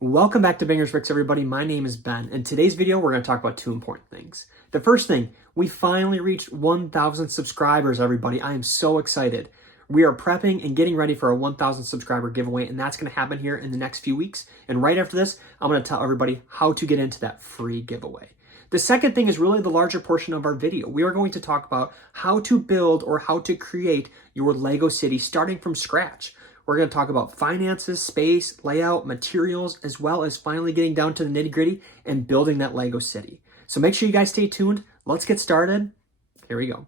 Welcome back to Bangers Bricks, everybody. My name is Ben. In today's video, we're going to talk about two important things. The first thing, we finally reached 1,000 subscribers, everybody. I am so excited. We are prepping and getting ready for a 1,000 subscriber giveaway, and that's going to happen here in the next few weeks. And right after this, I'm going to tell everybody how to get into that free giveaway. The second thing is really the larger portion of our video. We are going to talk about how to build or how to create your Lego city starting from scratch. We're going to talk about finances, space, layout, materials, as well as finally getting down to the nitty-gritty and building that Lego city. So make sure you guys stay tuned. Let's get started. Here we go.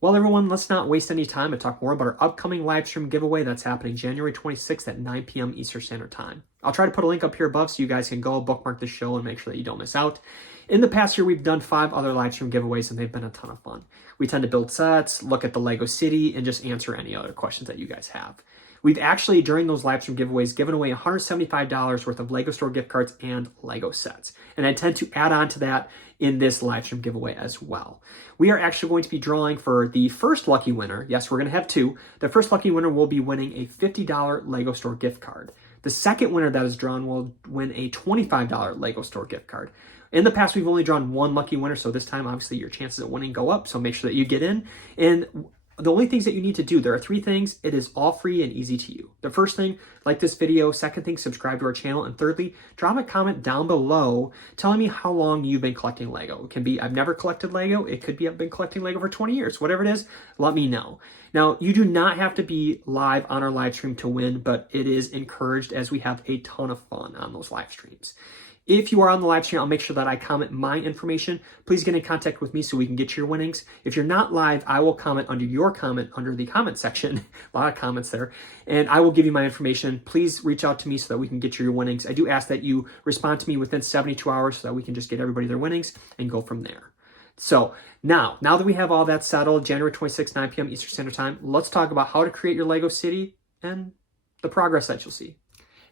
Well, everyone, let's not waste any time and talk more about our upcoming live stream giveaway that's happening January 26th at 9 p.m. Eastern Standard Time. I'll try to put a link up here above so you guys can go bookmark the show and make sure that you don't miss out. In the past year, we've done 5 other live stream giveaways, and they've been a ton of fun. We tend to build sets, look at the Lego city, and just answer any other questions that you guys have. We've actually, during those live stream giveaways, given away $175 worth of Lego store gift cards and Lego sets. And I intend to add on to that in this live stream giveaway as well. We are actually going to be drawing for the first lucky winner. Yes, we're going to have 2. The first lucky winner will be winning a $50 Lego store gift card. The second winner that is drawn will win a $25 Lego store gift card. In the past, we've only drawn 1 lucky winner, so this time, obviously, your chances of winning go up, so make sure that you get in. And the only things that you need to do, there are 3 things. It is all free and easy to you. The first thing, like this video. Second thing, subscribe to our channel. And thirdly, drop a comment down below telling me how long you've been collecting Lego. It can be, I've never collected Lego. It could be, I've been collecting Lego for 20 years. Whatever it is, let me know. Now, you do not have to be live on our live stream to win, but it is encouraged as we have a ton of fun on those live streams. If you are on the live stream, I'll make sure that I comment my information. Please get in contact with me so we can get your winnings. If you're not live, I will comment under your comment under the comment section. A lot of comments there. And I will give you my information. Please reach out to me so that we can get your winnings. I do ask that you respond to me within 72 hours so that we can just get everybody their winnings and go from there. So now that we have all that settled, January 26th, 9 p.m. Eastern Standard Time, let's talk about how to create your Lego city and the progress that you'll see.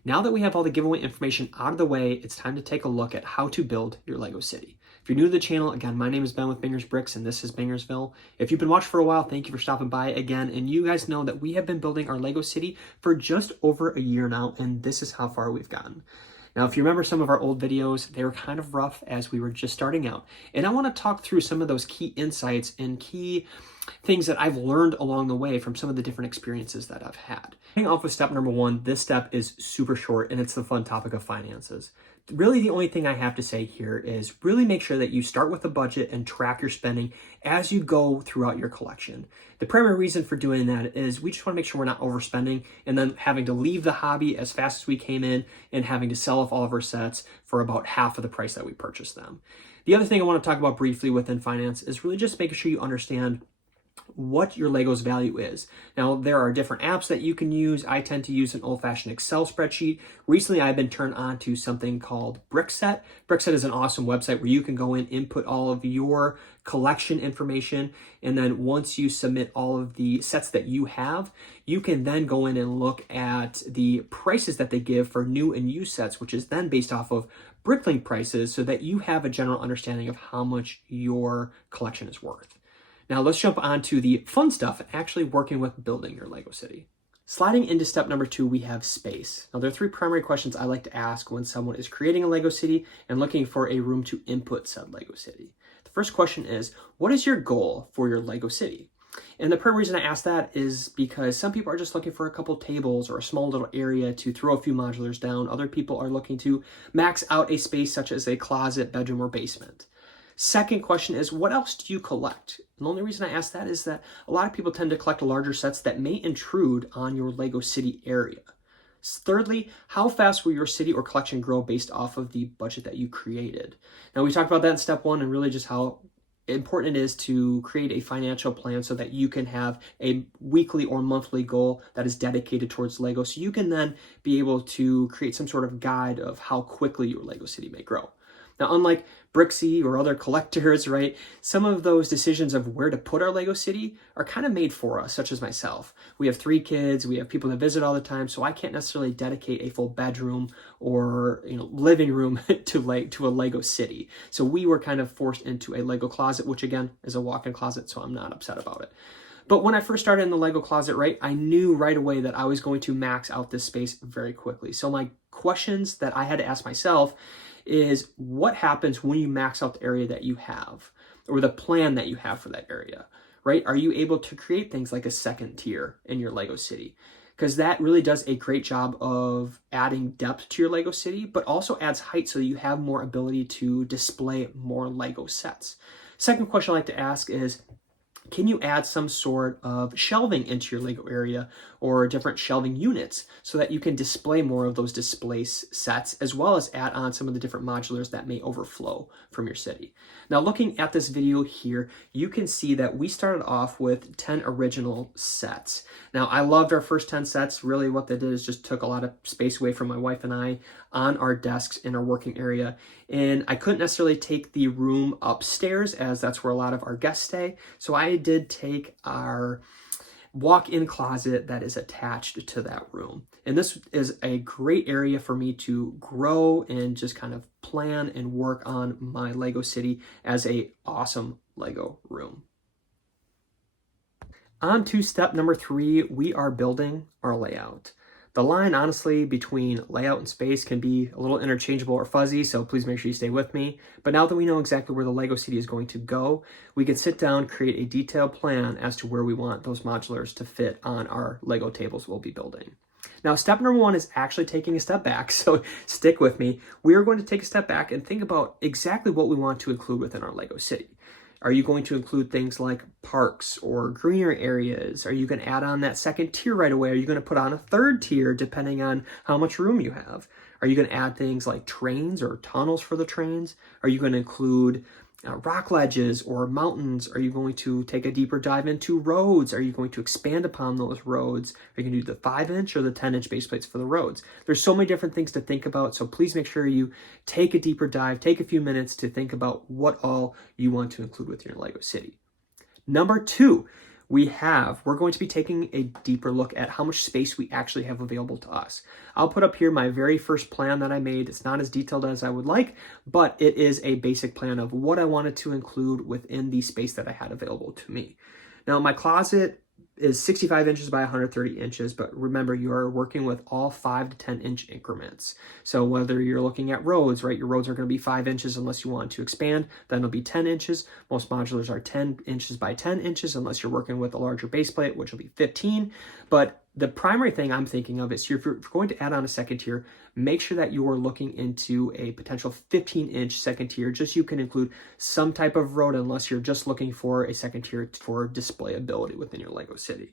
Now that we have all the giveaway information out of the way, it's time to take a look at how to build your Lego city. If you're new to the channel, again, my name is Ben with Bangers Bricks, and this is Bangersville. If you've been watching for a while, thank you for stopping by again. And you guys know that we have been building our Lego city for just over a year now, and this is how far we've gotten. Now, if you remember some of our old videos, they were kind of rough as we were just starting out. And I want to talk through some of those key insights and key things that I've learned along the way from some of the different experiences that I've had. Starting off with step number 1, this step is super short, and it's the fun topic of finances. Really, the only thing I have to say here is really make sure that you start with a budget and track your spending as you go throughout your collection. The primary reason for doing that is we just want to make sure we're not overspending and then having to leave the hobby as fast as we came in and having to sell off all of our sets for about half of the price that we purchased them. The other thing I want to talk about briefly within finance is really just making sure you understand what your Lego's value is. Now, there are different apps that you can use. I tend to use an old-fashioned Excel spreadsheet. Recently, I've been turned on to something called Brickset. Brickset is an awesome website where you can go in, input all of your collection information, and then once you submit all of the sets that you have, you can then go in and look at the prices that they give for new and used sets, which is then based off of Bricklink prices so that you have a general understanding of how much your collection is worth. Now let's jump on to the fun stuff, actually working with building your Lego city. Sliding into step number 2, we have space. Now there are 3 primary questions I like to ask when someone is creating a Lego city and looking for a room to input said Lego city. The first question is, what is your goal for your Lego city? And the primary reason I ask that is because some people are just looking for a couple tables or a small little area to throw a few modulars down. Other people are looking to max out a space such as a closet, bedroom, or basement. Second question is, what else do you collect? And the only reason I ask that is that a lot of people tend to collect larger sets that may intrude on your Lego city area. Thirdly, how fast will your city or collection grow based off of the budget that you created? Now, we talked about that in step 1 and really just how important it is to create a financial plan so that you can have a weekly or monthly goal that is dedicated towards Lego, so you can then be able to create some sort of guide of how quickly your Lego city may grow. Now, unlike Brixie or other collectors, right? Some of those decisions of where to put our Lego city are kind of made for us, such as myself. We have 3 kids, we have people that visit all the time, so I can't necessarily dedicate a full bedroom or living room to a Lego city. So we were kind of forced into a Lego closet, which again is a walk-in closet, so I'm not upset about it. But when I first started in the Lego closet, right, I knew right away that I was going to max out this space very quickly. So my questions that I had to ask myself is, what happens when you max out the area that you have, or the plan that you have for that area, right? Are you able to create things like a second tier in your Lego city? Because that really does a great job of adding depth to your Lego city, but also adds height so that you have more ability to display more Lego sets. Second question I like to ask is, can you add some sort of shelving into your Lego area or different shelving units so that you can display more of those display sets, as well as add on some of the different modulars that may overflow from your city? Now, looking at this video here, you can see that we started off with 10 original sets. Now, I loved our first 10 sets. Really what they did is just took a lot of space away from my wife and I on our desks in our working area. And I couldn't necessarily take the room upstairs, as that's where a lot of our guests stay. So I did take our walk-in closet that is attached to that room. And this is a great area for me to grow and just kind of plan and work on my Lego city as a awesome Lego room. On to step number 3, we are building our layout. The line, honestly, between layout and space can be a little interchangeable or fuzzy, so please make sure you stay with me. But now that we know exactly where the Lego city is going to go, we can sit down, create a detailed plan as to where we want those modulars to fit on our Lego tables we'll be building. Now, step number 1 is actually taking a step back, so stick with me. We are going to take a step back and think about exactly what we want to include within our Lego city. Are you going to include things like parks or greenery areas? Are you going to add on that second tier right away? Are you going to put on a third tier depending on how much room you have? Are you going to add things like trains or tunnels for the trains? Are you going to include rock ledges or mountains? Are you going to take a deeper dive into roads? Are you going to expand upon those roads? Are you going to do the 5-inch or the 10-inch base plates for the roads? There's so many different things to think about, so please make sure you take a deeper dive, take a few minutes to think about what all you want to include with your Lego city. Number 2, we're going to be taking a deeper look at how much space we actually have available to us. I'll put up here my very first plan that I made. It's not as detailed as I would like, but it is a basic plan of what I wanted to include within the space that I had available to me. Now, my closet is 65 inches by 130 inches, but remember, you are working with all 5 to 10 inch increments. So whether you're looking at roads, right, your roads are going to be 5 inches unless you want to expand, then it'll be 10 inches. Most modulars are 10 inches by 10 inches unless you're working with a larger base plate, which will be 15. But the primary thing I'm thinking of is if you're going to add on a second tier, make sure that you are looking into a potential 15-inch second tier, just so you can include some type of road unless you're just looking for a second tier for displayability within your Lego city.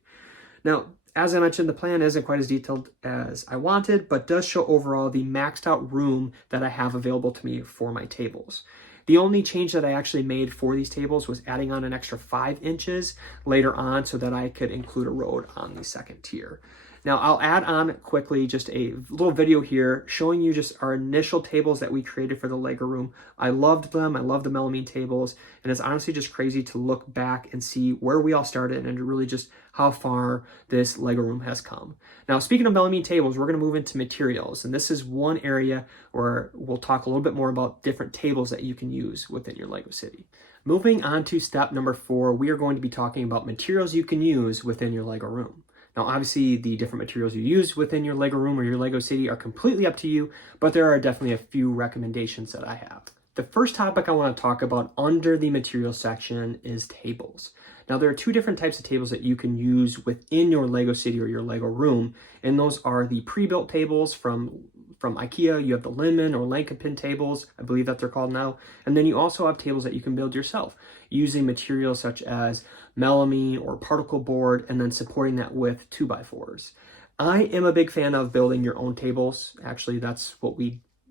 Now, as I mentioned, the plan isn't quite as detailed as I wanted, but does show overall the maxed out room that I have available to me for my tables. The only change that I actually made for these tables was adding on an extra 5 inches later on so that I could include a road on the second tier. Now, I'll add on quickly just a little video here showing you just our initial tables that we created for the Lego room. I loved them. I love the melamine tables. And it's honestly just crazy to look back and see where we all started and really just how far this Lego room has come. Now, speaking of melamine tables, we're going to move into materials. And this is one area where we'll talk a little bit more about different tables that you can use within your Lego city. Moving on to step number 4, we are going to be talking about materials you can use within your Lego room. Now, obviously, the different materials you use within your Lego room or your Lego city are completely up to you, but there are definitely a few recommendations that I have. The first topic I want to talk about under the materials section is tables. Now, there are 2 different types of tables that you can use within your Lego city or your Lego room, and those are the pre-built tables from IKEA. You have the Linman or Lankepin tables, I believe that they're called now, and then you also have tables that you can build yourself using materials such as melamine or particle board, and then supporting that with 2x4s. I am a big fan of building your own tables. Actually, that's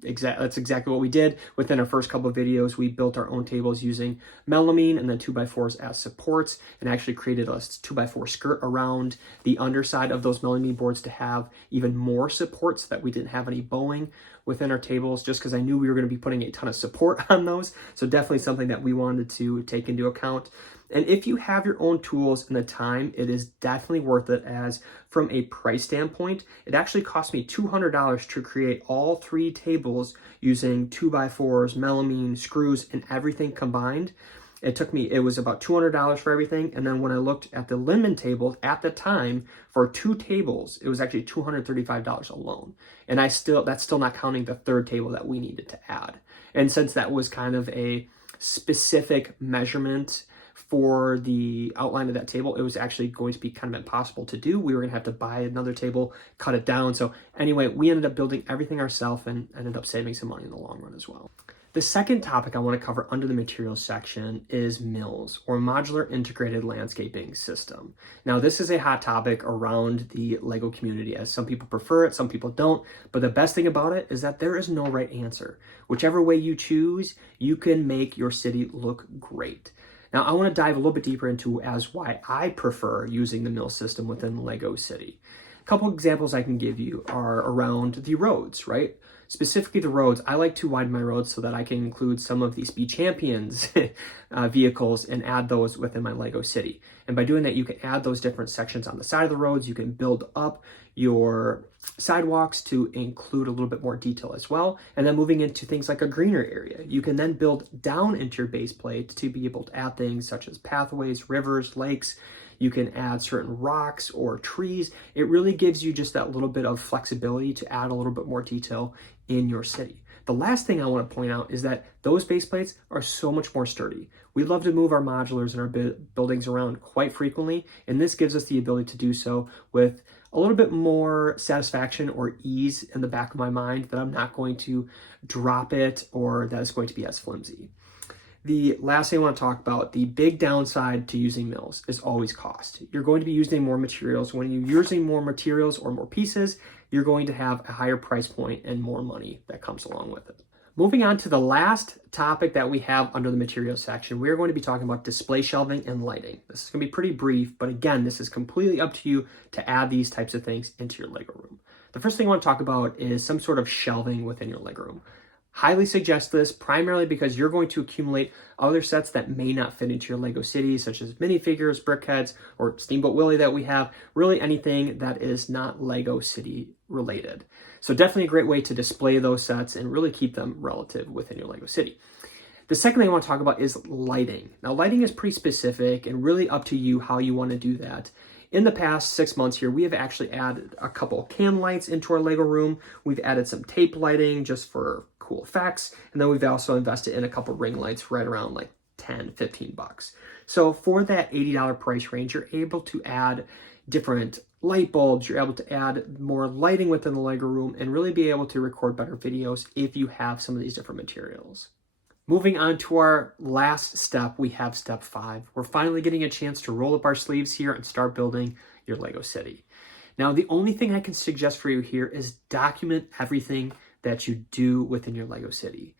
exactly what we did within our first couple of videos. We built our own tables using melamine and then 2x4s as supports, and actually created a 2x4 skirt around the underside of those melamine boards to have even more support so that we didn't have any bowing. within our tables just because I knew we were going to be putting a ton of support on those. So definitely something that we wanted to take into account. And if you have your own tools and the time, it is definitely worth it, as from a price standpoint, it actually cost me $200 to create all 3 tables using 2x4s, melamine, screws, and everything combined. It was about $200 for everything. And then when I looked at the Linman tables at the time, for 2 tables, it was actually $235 alone. And that's still not counting the 3rd table that we needed to add. And since that was kind of a specific measurement for the outline of that table, it was actually going to be kind of impossible to do. We were going to have to buy another table, cut it down. So anyway, we ended up building everything ourselves and ended up saving some money in the long run as well. The second topic I want to cover under the materials section is MILS, or Modular Integrated Landscaping System. Now, this is a hot topic around the Lego community, as some people prefer it, some people don't. But the best thing about it is that there is no right answer. Whichever way you choose, you can make your city look great. Now, I want to dive a little bit deeper into as why I prefer using the MILS system within Lego City. A couple examples I can give you are around the roads, right? Specifically the roads, I like to widen my roads so that I can include some of the Speed Champions vehicles and add those within my Lego City. And by doing that, you can add those different sections on the side of the roads. You can build up your sidewalks to include a little bit more detail as well. And then moving into things like a greener area, you can then build down into your base plate to be able to add things such as pathways, rivers, lakes. You can add certain rocks or trees. It really gives you just that little bit of flexibility to add a little bit more detail in your city. The last thing I want to point out is that those base plates are so much more sturdy. We love to move our modulars and our buildings around quite frequently, and this gives us the ability to do so with a little bit more satisfaction or ease in the back of my mind that I'm not going to drop it or that it's going to be as flimsy. The last thing I want to talk about, the big downside to using MILS, is always cost. You're going to be using more materials. When you're using more materials or more pieces, you're going to have a higher price point and more money that comes along with it. Moving on to the last topic that we have under the materials section, we're going to be talking about display shelving and lighting. This is going to be pretty brief, but again, this is completely up to you to add these types of things into your Lego room. The first thing I want to talk about is some sort of shelving within your Lego room. Highly suggest this, primarily because you're going to accumulate other sets that may not fit into your Lego City, such as minifigures, BrickHeads, or Steamboat Willie that we have, really anything that is not Lego City related. So definitely a great way to display those sets and really keep them relative within your Lego City. The second thing I want to talk about is lighting. Now, lighting is pretty specific and really up to you how you want to do that. In the past 6 months here, we have actually added a couple can lights into our Lego room. We've added some tape lighting just for cool effects. And then we've also invested in a couple ring lights right around like 10, 15 bucks. So for that $80 price range, you're able to add different light bulbs. You're able to add more lighting within the Lego room and really be able to record better videos if you have some of these different materials. Moving on to our last step, we have step 5. We're finally getting a chance to roll up our sleeves here and start building your Lego City. Now, the only thing I can suggest for you here is document everything that you do within your Lego City.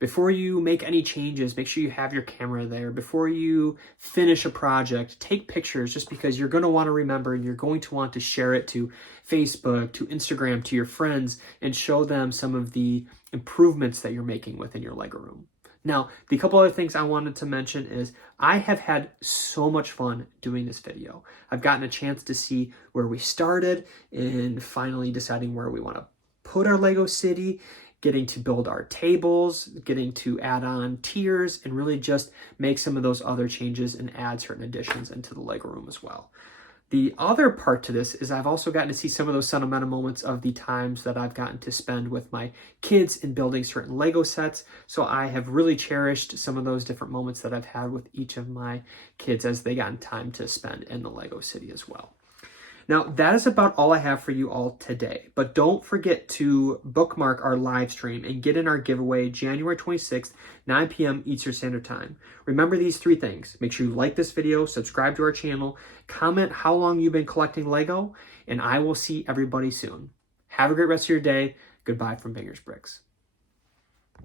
Before you make any changes, make sure you have your camera there. Before you finish a project, take pictures, just because you're going to want to remember and you're going to want to share it to Facebook, to Instagram, to your friends, and show them some of the improvements that you're making within your Lego room. Now, the couple other things I wanted to mention is I have had so much fun doing this video. I've gotten a chance to see where we started and finally deciding where we want to put our Lego City, getting to build our tables, getting to add on tiers, and really just make some of those other changes and add certain additions into the Lego room as well. The other part to this is I've also gotten to see some of those sentimental moments of the times that I've gotten to spend with my kids in building certain Lego sets. So I have really cherished some of those different moments that I've had with each of my kids as they got time to spend in the Lego City as well. Now, that is about all I have for you all today, but don't forget to bookmark our live stream and get in our giveaway January 26th, 9 p.m. Eastern Standard Time. Remember these 3 things. Make sure you like this video, subscribe to our channel, comment how long you've been collecting Lego, and I will see everybody soon. Have a great rest of your day. Goodbye from Bangers Bricks.